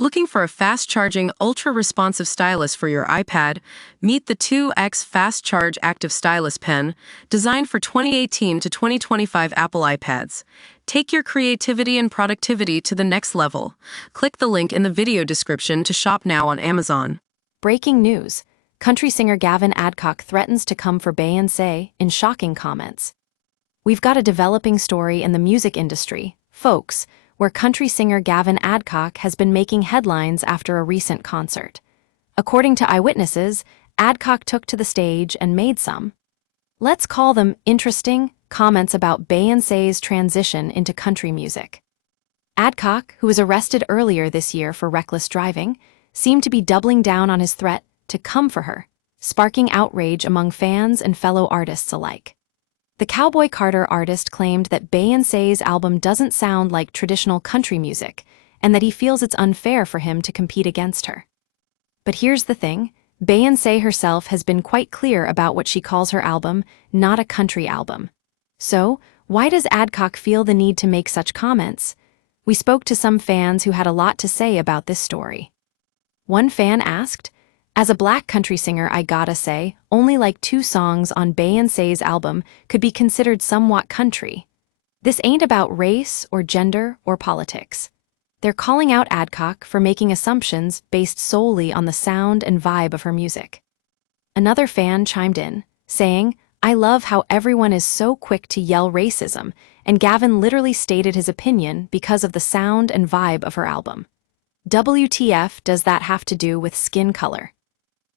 Looking for a fast-charging, ultra-responsive stylus for your iPad? Meet the 2X Fast Charge Active Stylus Pen, designed for 2018 to 2025 Apple iPads. Take your creativity and productivity to the next level. Click the link in the video description to shop now on Amazon. Breaking news. Country singer Gavin Adcock threatens to come for Beyoncé in shocking comments. We've got a developing story in the music industry, folks, where country singer Gavin Adcock has been making headlines after a recent concert. According to eyewitnesses, Adcock took to the stage and made some, let's call them interesting, comments about Beyoncé's transition into country music. Adcock, who was arrested earlier this year for reckless driving, seemed to be doubling down on his threat to come for her, sparking outrage among fans and fellow artists alike. The Cowboy Carter artist claimed that Beyoncé's album doesn't sound like traditional country music and that he feels it's unfair for him to compete against her. But here's the thing, Beyoncé herself has been quite clear about what she calls her album, not a country album. So, why does Adcock feel the need to make such comments? We spoke to some fans who had a lot to say about this story. One fan asked, "As a black country singer, I gotta say, only like 2 songs on Beyoncé's album could be considered somewhat country. This ain't about race or gender or politics." They're calling out Adcock for making assumptions based solely on the sound and vibe of her music. Another fan chimed in, saying, "I love how everyone is so quick to yell racism, and Gavin literally stated his opinion because of the sound and vibe of her album. WTF does that have to do with skin color?"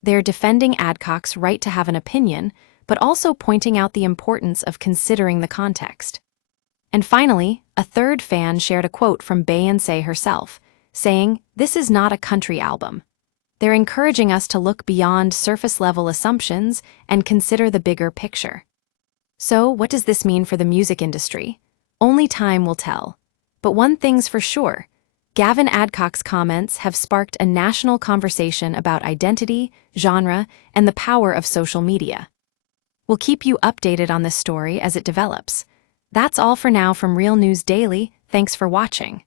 They're defending Adcock's right to have an opinion, but also pointing out the importance of considering the context. And finally, a third fan shared a quote from Beyoncé herself, saying, "This is not a country album." They're encouraging us to look beyond surface-level assumptions and consider the bigger picture. So, what does this mean for the music industry? Only time will tell. But one thing's for sure, Gavin Adcock's comments have sparked a national conversation about identity, genre, and the power of social media. We'll keep you updated on this story as it develops. That's all for now from Real News Daily. Thanks for watching.